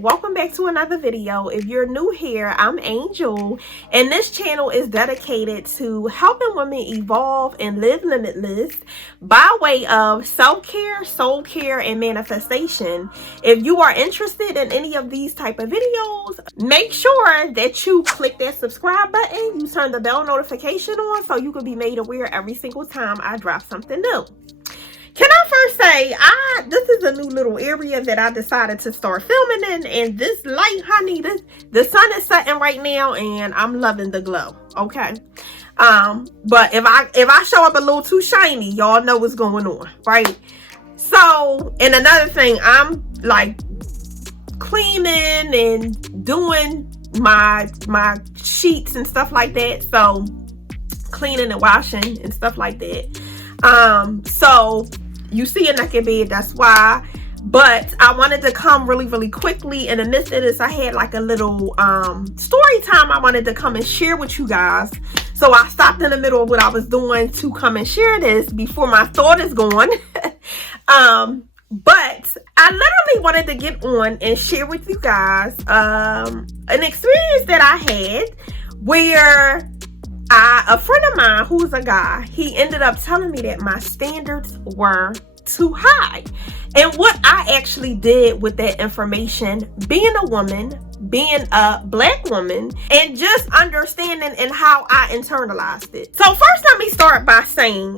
welcome back to another video. If you're new here, I'm Angel, and this channel is dedicated to helping women evolve and live limitless by way of self-care, soul care, and manifestation. If you are interested in any of these type of videos, make sure that you click that subscribe button, you turn the bell notification on so you can be made aware every single time I drop something new. Can I first say, this is a new little area that I decided to start filming in, and this light, honey, the sun is setting right now, and I'm loving the glow, okay? But if I show up a little too shiny, y'all know what's going on, right? So, and another thing, I'm like cleaning and doing my sheets and stuff like that, so cleaning and washing and stuff like that. So you see a naked bed, that's why. But I wanted to come really quickly, and in the midst of this, I had like a little story time I wanted to come and share with you guys. So I stopped in the middle of what I was doing to come and share this before my thought is gone. But I literally wanted to get on and share with you guys an experience that I had where a friend of mine who's a guy, he ended up telling me that my standards were too high. And what I actually did with that information, being a woman, being a black woman, and just understanding and how I internalized it. So first, let me start by saying,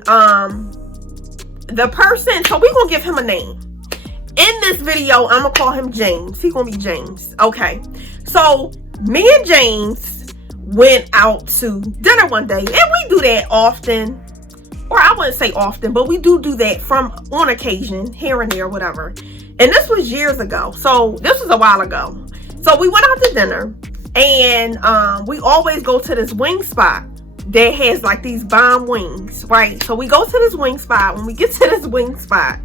the person, so we're gonna give him a name. In this video, I'm gonna call him James. He's gonna be James. Okay. So me and James went out to dinner one day, and we do that often, or I wouldn't say often, but we do that from on occasion, here and there, whatever. And this was years ago, so this was a while ago. So we went out to dinner, and we always go to this wing spot that has like these bomb wings, right? So we go to this wing spot. When we get to this wing spot,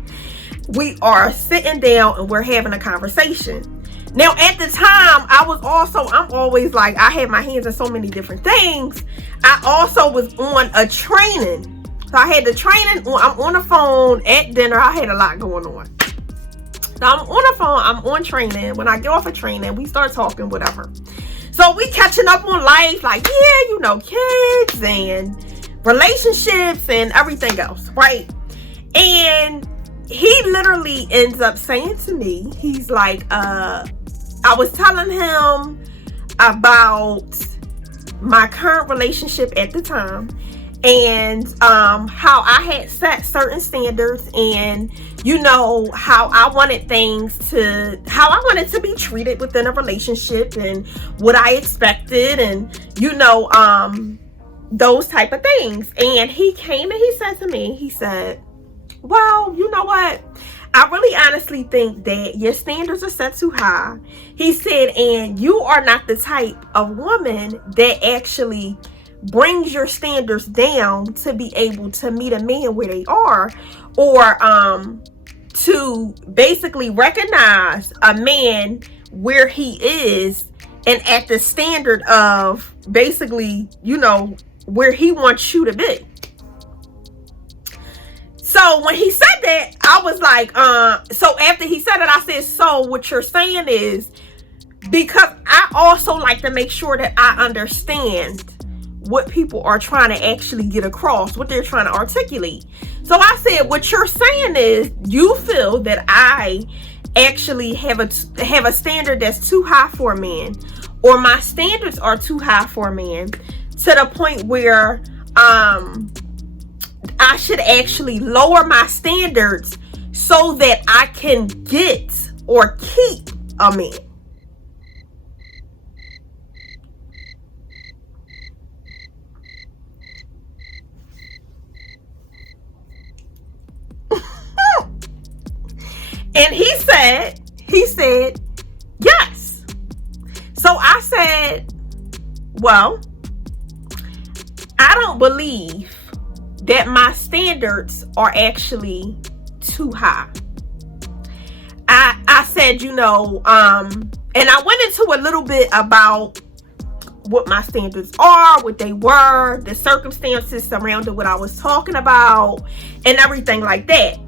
we are sitting down and we're having a conversation. Now, at the time, I'm always like, I had my hands in so many different things. I also was on a training. So I had the training on, I'm on the phone at dinner. I had a lot going on. So I'm on the phone, I'm on training. When I get off of training, we start talking, whatever. So we catching up on life, like, yeah, you know, kids and relationships and everything else, right? And he literally ends up saying to me, he's like, I was telling him about my current relationship at the time, and how I had set certain standards, and you know how I wanted to be treated within a relationship, and what I expected, and you know those type of things. And he came and he said to me, he said, well, you know what, I really honestly think that your standards are set too high. He said, and you are not the type of woman that actually brings your standards down to be able to meet a man where they are, or to basically recognize a man where he is and at the standard of basically, you know, where he wants you to be. So when he said that, I was like, so after he said it, I said, so what you're saying is, because I also like to make sure that I understand what people are trying to actually get across, what they're trying to articulate. So I said, what you're saying is, you feel that I actually have a standard that's too high for a man, or my standards are too high for a man, to the point where I should actually lower my standards so that I can get or keep a man. And he said, yes. So I said, well, I don't believe that my standards are actually too high. I said, you know, and I went into a little bit about what my standards are, what they were, the circumstances surrounding what I was talking about, and everything like that.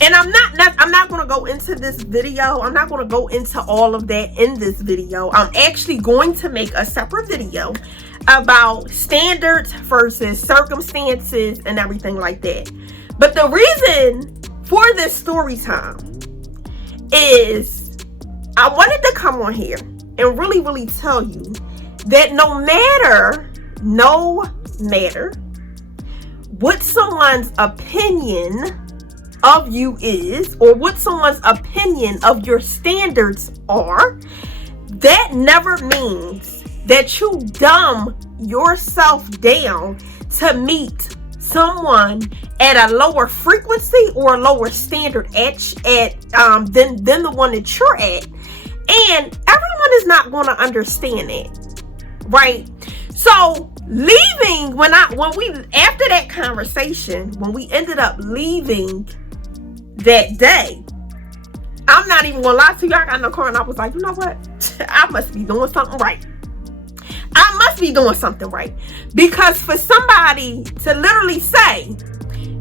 And I'm not going to go into this video. I'm not going to go into all of that in this video. I'm actually going to make a separate video about standards versus circumstances and everything like that. But the reason for this story time is I wanted to come on here and really tell you that no matter what someone's opinion of you is, or what someone's opinion of your standards are, that never means that you dumb yourself down to meet someone at a lower frequency or a lower standard than the one that you're at. And everyone is not going to understand it, right? So leaving, after that conversation, when we ended up leaving that day, I'm not even gonna lie to you, I got in the car and I was like, you know what? I must be doing something right. Because for somebody to literally say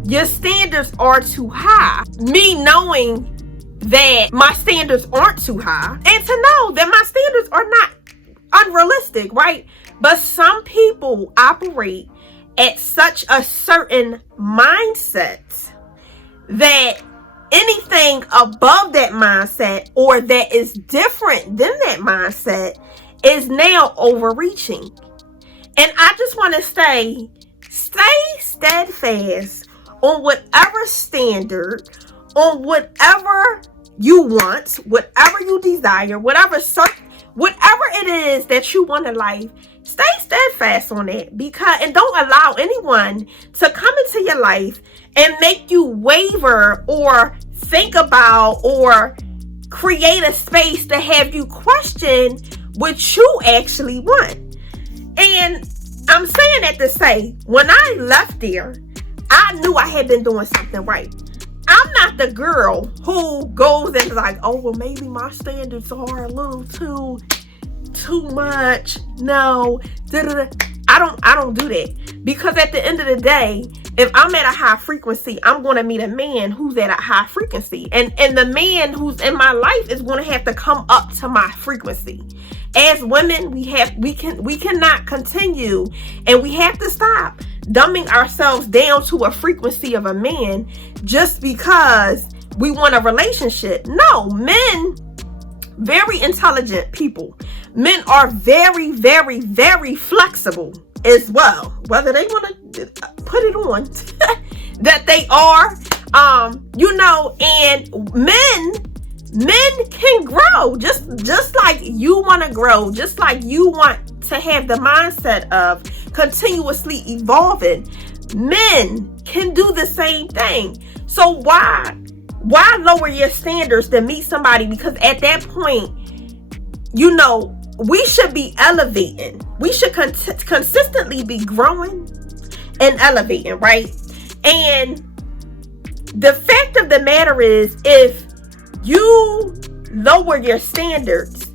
your standards are too high, me knowing that my standards aren't too high, and to know that my standards are not unrealistic, right? But some people operate at such a certain mindset that anything above that mindset or that is different than that mindset is now overreaching. And I just want to stay steadfast on whatever standard, on whatever you want, whatever you desire, whatever it is that you want in life. Stay steadfast on it, and don't allow anyone to come into your life and make you waver or think about or create a space to have you question what you actually want. And I'm saying that to say, when I left there, I knew I had been doing something right. I'm not the girl who goes and is like, oh, well, maybe my standards are a little too much. No, I don't do that, because at the end of the day, if I'm at a high frequency, I'm going to meet a man who's at a high frequency, and the man who's in my life is going to have to come up to my frequency. As women, we cannot continue, and we have to stop dumbing ourselves down to a frequency of a man just because we want a relationship. No, men, very intelligent people. Men are very, very, very flexible as well. Whether they want to put it on that they are, and men can grow just like you want to grow, just like you want to have the mindset of continuously evolving. Men can do the same thing. So why lower your standards to meet somebody? Because at that point, we should be elevating. We should consistently be growing and elevating, right? And the fact of the matter is, if you lower your standards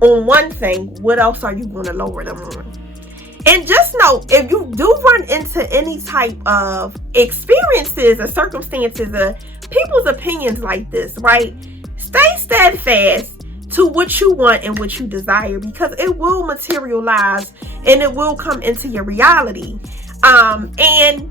on one thing, what else are you going to lower them on? And just know, if you do run into any type of experiences or circumstances or people's opinions like this, right? Stay steadfast to what you want and what you desire, because it will materialize and it will come into your reality. And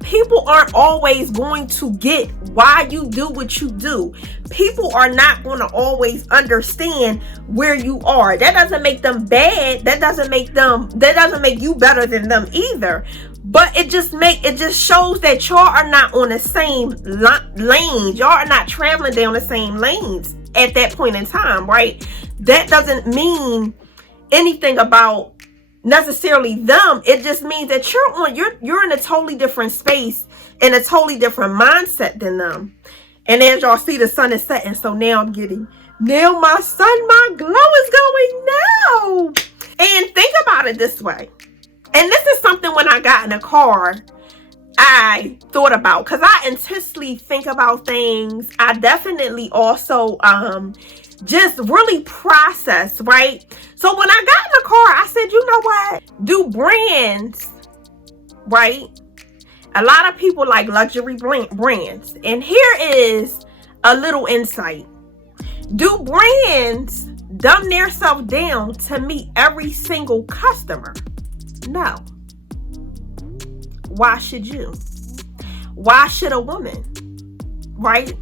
people aren't always going to get why you do what you do. People are not going to always understand where you are. That doesn't make them bad. That doesn't make you better than them either. But it just shows that y'all are not on the same lanes. Y'all are not traveling down the same lanes at that point in time, right? That doesn't mean anything about necessarily them. It just means that you're in a totally different space, in a totally different mindset than them. And as y'all see, the sun is setting, so now my glow is going now. And think about it this way. And this is something, when I got in the car, I thought about, because I intensely think about things. I definitely also just really process, right? So when I got in the car, I said, you know what? Do brands, right, A lot of people like luxury brands. And here is a little insight. Do brands dumb themselves down to meet every single customer? No. Why should you? Why should a woman? Right?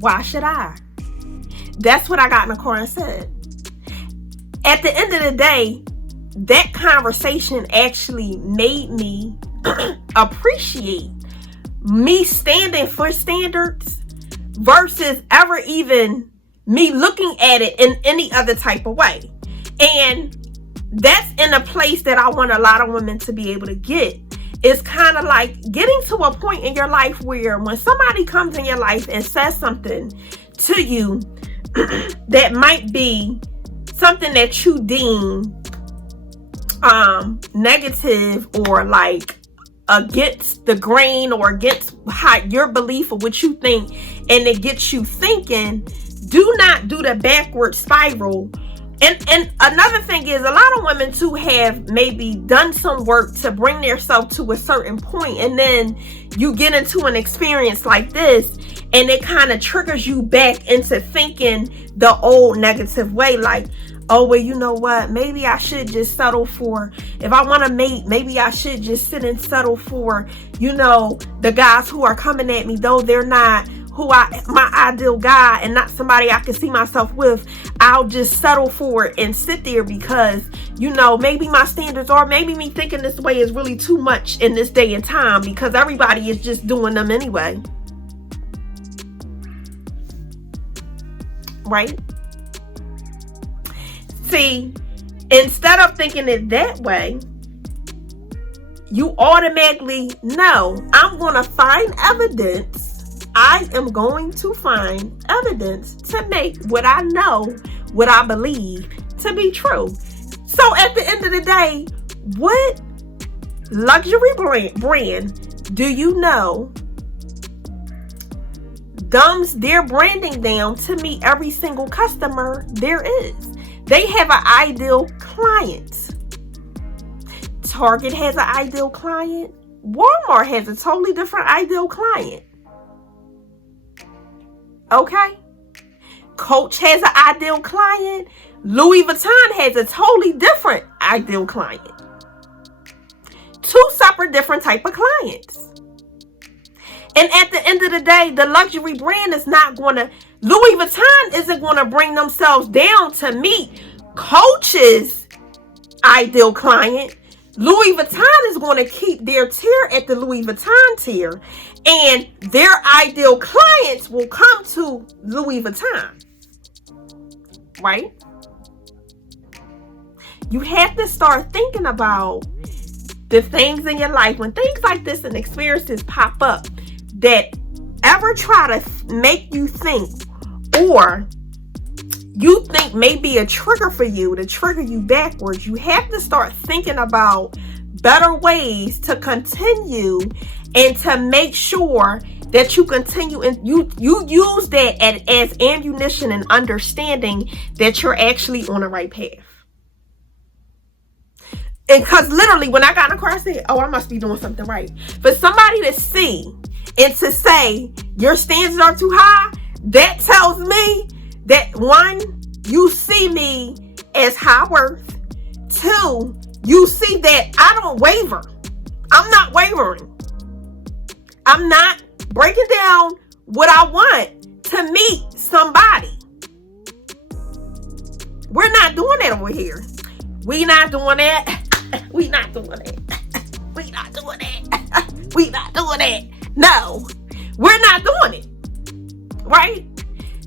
Why should I? That's what I got in the car and said. At the end of the day, that conversation actually made me appreciate me standing for standards versus ever even me looking at it in any other type of way. And that's in a place that I want a lot of women to be able to get. It's kind of like getting to a point in your life where when somebody comes in your life and says something to you that might be something that you deem negative or like against the grain or against how your belief of what you think, and it gets you thinking, do not do the backward spiral. And another thing is, a lot of women too have maybe done some work to bring themselves to a certain point, and then you get into an experience like this and it kind of triggers you back into thinking the old negative way, like, oh, well, you know what? Maybe I should just settle for, if I want to mate, maybe I should just sit and settle for, you know, the guys who are coming at me, though they're not my ideal guy and not somebody I can see myself with. I'll just settle for it and sit there because, you know, maybe my standards, or maybe me thinking this way is really too much in this day and time because everybody is just doing them anyway. Right? See, instead of thinking it that way, you automatically know, I'm going to find evidence. I am going to find evidence to make what I know, what I believe to be true. So at the end of the day, what luxury brand do you know dumbs their branding down to meet every single customer there is? They have an ideal client. Target has an ideal client. Walmart has a totally different ideal client. Okay? Coach has an ideal client. Louis Vuitton has a totally different ideal client. Two separate different type of clients. And at the end of the day, the luxury brand is not going to, Louis Vuitton isn't going to bring themselves down to meet Coach's ideal client. Louis Vuitton is going to keep their tier at the Louis Vuitton tier, and their ideal clients will come to Louis Vuitton. Right? You have to start thinking about the things in your life when things like this and experiences pop up that ever try to make you think, or you think may be a trigger for you to trigger you backwards. You have to start thinking about better ways to continue and to make sure that you continue and you use that as ammunition and understanding that you're actually on the right path. And because literally when I got in the car, I said, oh, I must be doing something right. For somebody to see and to say your standards are too high, that tells me that one, you see me as high worth. Two, you see that I don't waver. I'm not wavering. I'm not breaking down what I want to meet somebody. We're not doing that over here. We not doing that. We not doing that. We not doing that. We not doing that. No, we're not doing it. Right?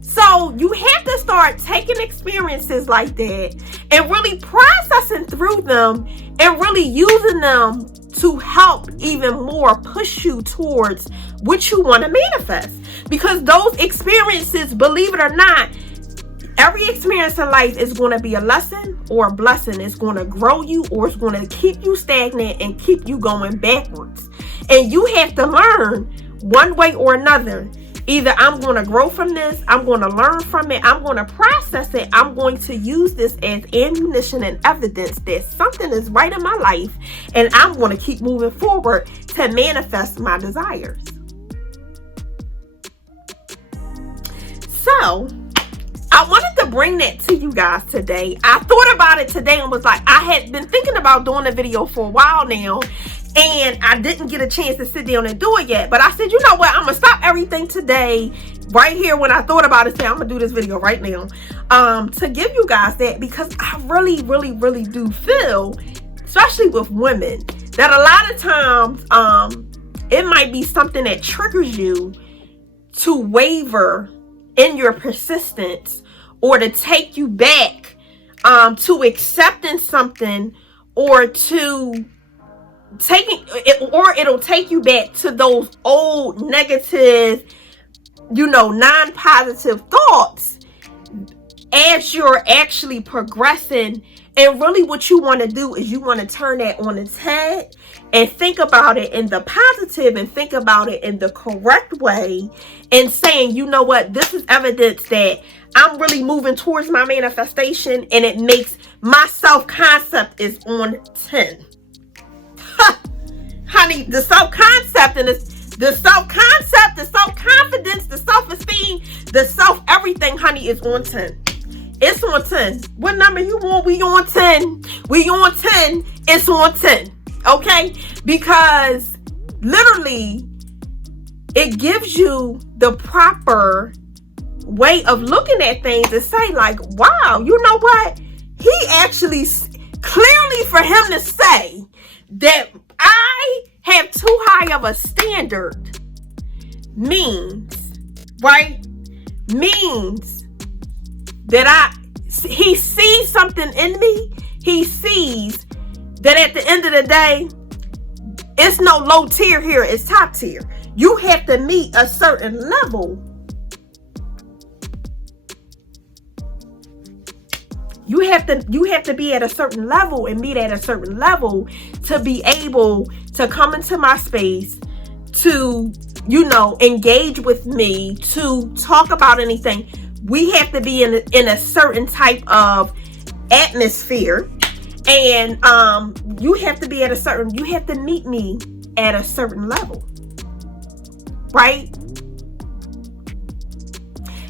So you have to start taking experiences like that and really processing through them and really using them to help even more push you towards what you want to manifest. Because those experiences, believe it or not, every experience in life is going to be a lesson or a blessing. It's going to grow you, or it's going to keep you stagnant and keep you going backwards. And you have to learn one way or another Either I'm going to grow from this, I'm going to learn from it, I'm going to process it, I'm going to use this as ammunition and evidence that something is right in my life, and I'm going to keep moving forward to manifest my desires. So, I wanted to bring that to you guys today. I thought about it today and was like, I had been thinking about doing a video for a while now, and I didn't get a chance to sit down and do it yet. But I said, you know what? I'm going to stop everything today right here when I thought about it. Say, I'm going to do this video right now to give you guys that, because I really, really, really do feel, especially with women, that a lot of times it might be something that triggers you to waver in your persistence, or to take you back to accepting something, or to taking it, or it'll take you back to those old negative, non-positive thoughts as you're actually progressing. And really what you want to do is you want to turn that on its head and think about it in the positive, and think about it in the correct way, and saying, you know what, this is evidence that I'm really moving towards my manifestation, and it makes my self-concept is on 10. Honey, the self-concept and the self-concept, the self-confidence, the self-esteem, the self-everything, honey, is on 10. It's on 10. What number you want? We on 10. We on 10. It's on 10. Okay? Because literally, it gives you the proper way of looking at things and say, like, wow, you know what? He actually, clearly for him to say that I have too high of a standard means that he sees something in me. He sees that at the end of the day, it's no low tier here, it's top tier. You have to meet a certain level. You have to be at a certain level and meet at a certain level to be able to come into my space, to, engage with me, to talk about anything. We have to be in a certain type of atmosphere, and you have to be you have to meet me at a certain level, right?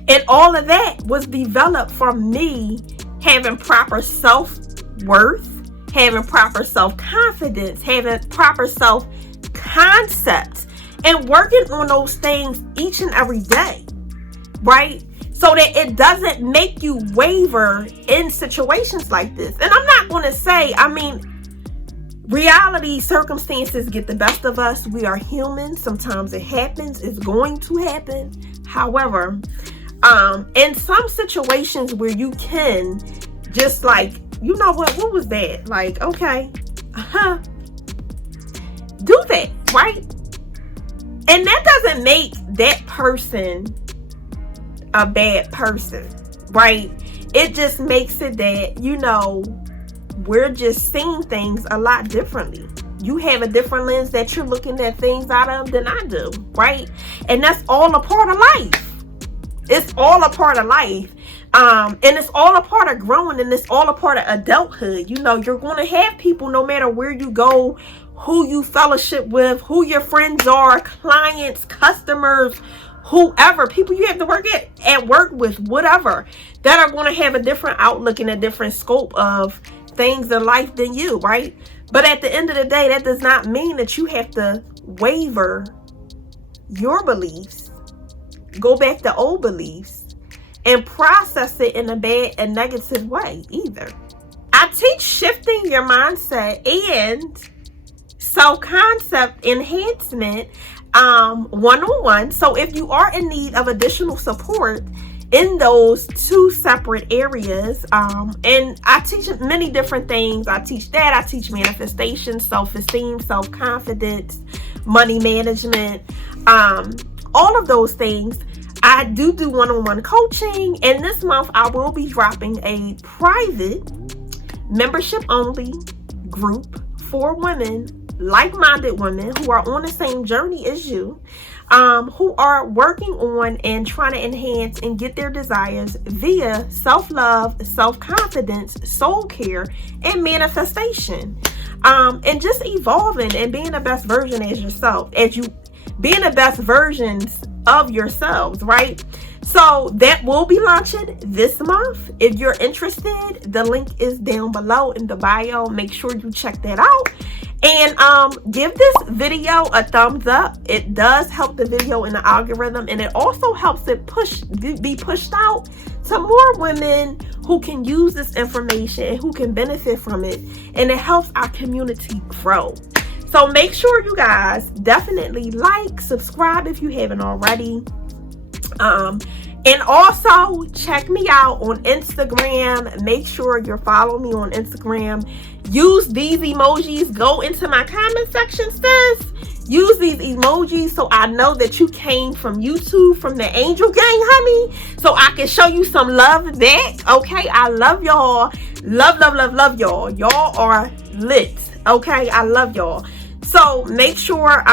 And all of that was developed from me having proper self-worth, having proper self-confidence, having proper self-concept, and working on those things each and every day, right? So that it doesn't make you waver in situations like this. And I'm not going to say, reality, circumstances get the best of us. We are human. Sometimes it happens. It's going to happen. However, in some situations where you can just like, you know what was that? Like, okay, do that, right? And that doesn't make that person a bad person, right? It just makes it that, we're just seeing things a lot differently. You have a different lens that you're looking at things out of than I do, right? And that's all a part of life. It's all a part of life. And it's all a part of growing, and it's all a part of adulthood. You're going to have people, no matter where you go, who you fellowship with, who your friends are, clients, customers, whoever, people you have to work at work with, whatever, that are going to have a different outlook and a different scope of things in life than you, right? But at the end of the day, that does not mean that you have to waver your beliefs, go back to old beliefs, and process it in a bad and negative way either. I teach shifting your mindset and self-concept enhancement one-on-one. So if you are in need of additional support in those two separate areas, and I teach many different things. I teach manifestation, self-esteem, self-confidence, money management, all of those things. I do one-on-one coaching, and this month I will be dropping a private membership only group for women like-minded women who are on the same journey as you, who are working on and trying to enhance and get their desires via self-love, self-confidence, soul care, and manifestation. And just evolving and being the best version as yourself, being the best versions of yourselves, right? So that will be launching this month. If you're interested, the link is down below in the bio. Make sure you check that out. And give this video a thumbs up. It does help the video in the algorithm, and it also helps it be pushed out to more women who can use this information and who can benefit from it. And it helps our community grow. So make sure you guys definitely like, subscribe if you haven't already. And also check me out on Instagram. Make sure you're following me on Instagram. Use these emojis. Go into my comment section, sis. Use these emojis so I know that you came from YouTube, from the Angel Gang, honey. So I can show you some love back. Okay, I love y'all. Love, love, love, love y'all. Y'all are lit. Okay, I love y'all. So make sure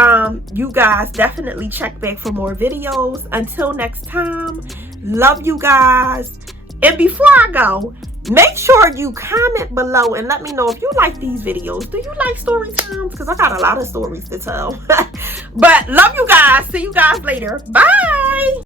you guys definitely check back for more videos. Until next time, love you guys. And before I go, make sure you comment below and let me know if you like these videos. Do you like story times? Because I got a lot of stories to tell. But love you guys. See you guys later. Bye.